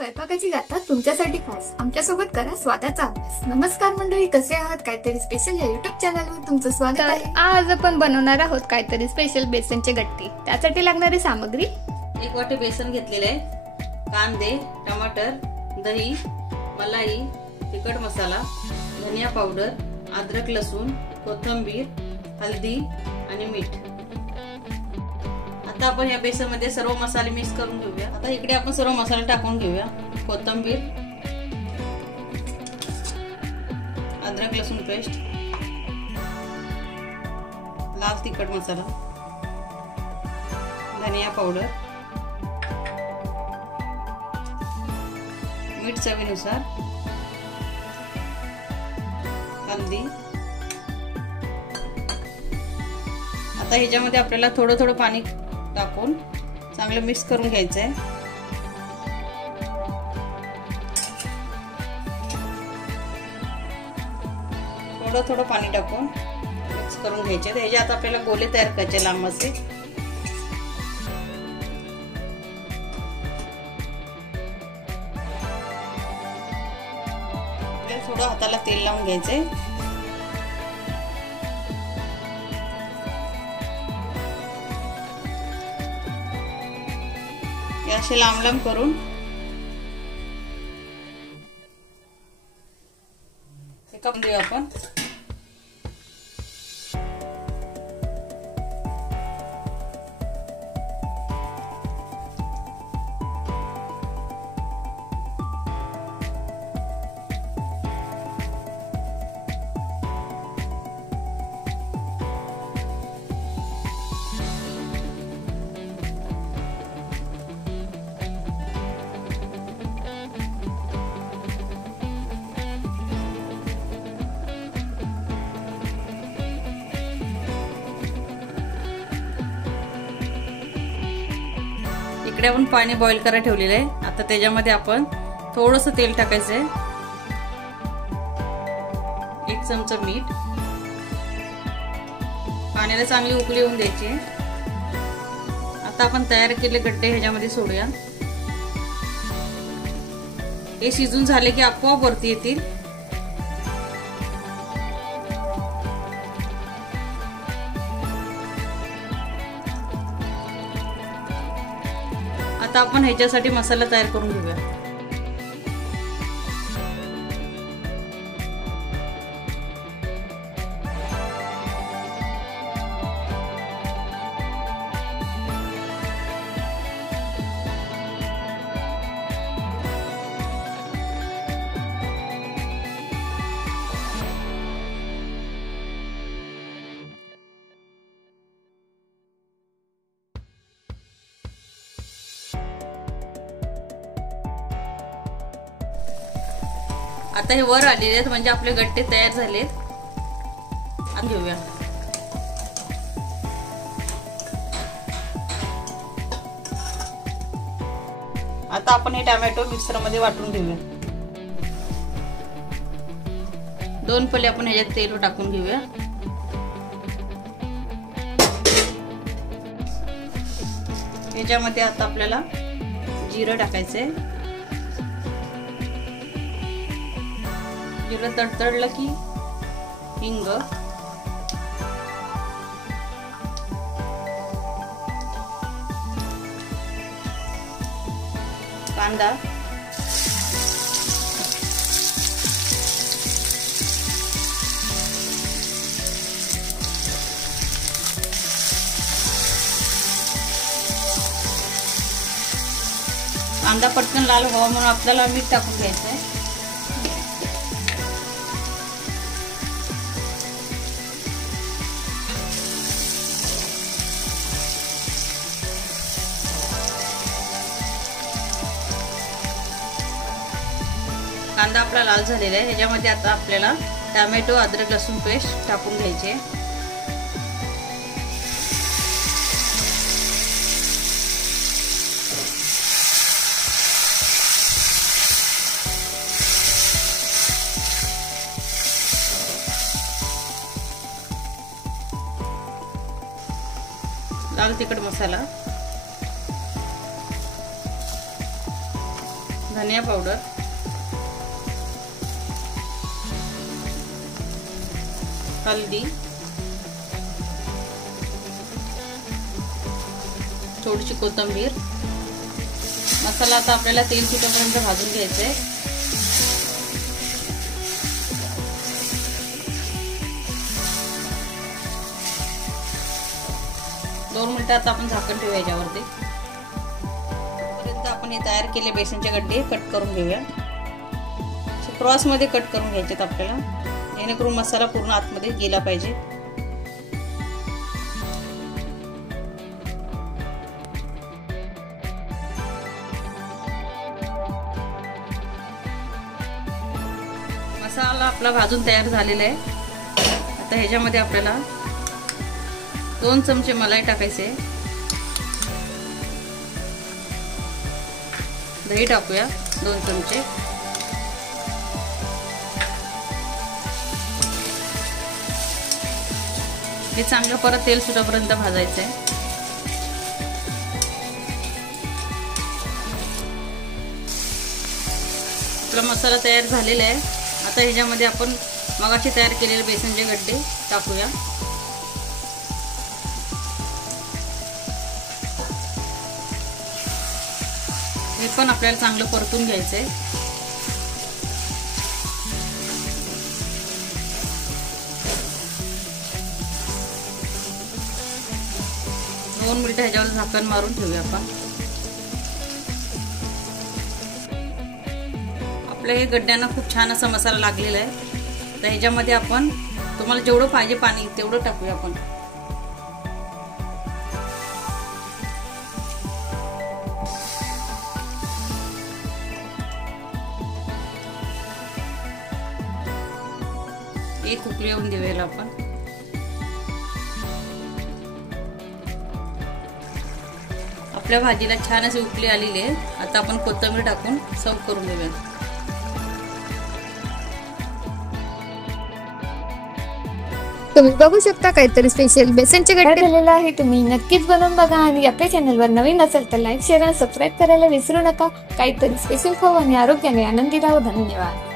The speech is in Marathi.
स्वयंपाकाची गाथा तुमच्यासाठी खास आमच्यासोबत करा स्वादाचा अभ्यास. नमस्कार मंडळी, कसे आहात? काहीतरी स्पेशल या युट्यूब चॅनलवर तुमचं स्वागत आहे. आज आपण बनवणार आहोत काहीतरी स्पेशल बेसनचे गट्टे. त्यासाठी लागणारी सामग्री: 1 वाटी बेसन घेतलेले आहे, कांदे, टमाटर, दही, मलाई, तिखट मसाला, धनिया पावडर, अद्रक लसूण, कोथिंबीर, हळदी आणि मीठ. आता आपण या बेसन मध्ये सर्व मसाले मिक्स करून घेऊया. आता इकडे आपण सर्व मसाले टाकून घेऊया. कोथिंबीर, अद्रक लसूण पेस्ट, लाल तिखट मसाला, धनिया पावडर, मीठ चवीनुसार, हळदी. आता ह्याच्यामध्ये आपल्याला थोडं थोडं पाणी टाकून चांगलं मिक्स करून घ्यायचं आहे. थोडं थोडं पाणी टाकून मिक्स करून घ्यायचे. ह्याच्यात आपल्याला गोले तयार करायचे लांब असे. थोडं हाताला तेल लावून घ्यायचंय. असे लांब लांब करून एका देऊ आपण. इकडे आपण पाणी बॉईल करायला ठेवलेलं आहे. आता त्याच्यामध्ये आपण थोडंसं तेल टाकायचंय, 1 चमचा मीठ. पाण्याला चांगली उकळी येऊन द्यायची. आता आपण तयार केलेले गड्डे ह्याच्यामध्ये सोडूया. हे शिजून झाले की आपोआप वरती येतील. आता आपण ह्याच्यासाठी मसाला तयार करून घेऊया. आता हे वर आलेले आहेत म्हणजे आपले गट्टे तयार झालेत. आता घेऊया. आता आपण हे टोमॅटो मिक्सर मध्ये वाटून घेऊया. 2 पले आपण ह्याच्यात तेल टाकून घेऊया. ह्याच्यामध्ये आता आपल्याला जिरं टाकायचंय. जिरं तडतडलं की हिंग, कांदा, कांदा पटकन लाल व्हावा म्हणून आपल्याला मीठ टाकून घ्यायचंय. कांदा आपला लाल झालेला आहे. ह्याच्यामध्ये आता आपल्याला टोमॅटो, अद्रक लसूण पेस्ट टाकून घ्यायचे. लाल तिखट मसाला, धनिया पावडर, हल्दी, थोडीशी कोथिंबीर. मसाला आता आपल्याला तेल सुटेपर्यंत भाजून घ्यायचा आहे. दोन मिनिटं आता आपण झाकण ठेवूया याच्यावरती. आपण हे तयार केले बेसनचे गड्डे कट करून घेऊया. क्रॉस मध्ये कट करून घ्यायचे आपल्याला, जेणेकरून मसाला पूर्ण आतमध्ये गेला पाहिजे. मसाला आपला भाजून तयार झालेला आहे. आता ह्याच्यामध्ये आपल्याला 2 चमचे मलाई टाकायचे. दही टाकूया 2 चमचे. हे चांगलं परत तेल सुटेपर्यंत भाजायचं आहे. आपला मसाला तयार झालेला आहे. आता ह्याच्यामध्ये आपण मगाशी तयार केलेले बेसनचे गड्डे टाकूया. हे पण आपल्याला चांगलं परतून घ्यायचंय. दोन मिनिटं ह्याच्यावर झाकण मारून ठेवूया आपण. आपल्या हे गड्ड्यांना खूप छान असा मसाला लागलेला आहे. तर ह्याच्यामध्ये आपण तुम्हाला जेवढं पाहिजे पाणी तेवढं टाकूया आपण. एक उकळी येऊन देऊया आपण. आपल्या भाजीला छान अशी उकळी आलेली आहे. आता आपण कोथिंबीर टाकून सर्व करून घेऊया. तुम्ही बघू शकता काहीतरी स्पेशल बेसनचे गड्डे झालेला आहे. तुम्ही नक्कीच बनवून बघा आणि आपल्या चॅनलवर नवीन असेल तर लाईक, शेअर आणि सबस्क्राईब करायला विसरू नका. काहीतरी स्पेशल खाऊ आणि आरोग्याने आनंदी राहू. धन्यवाद.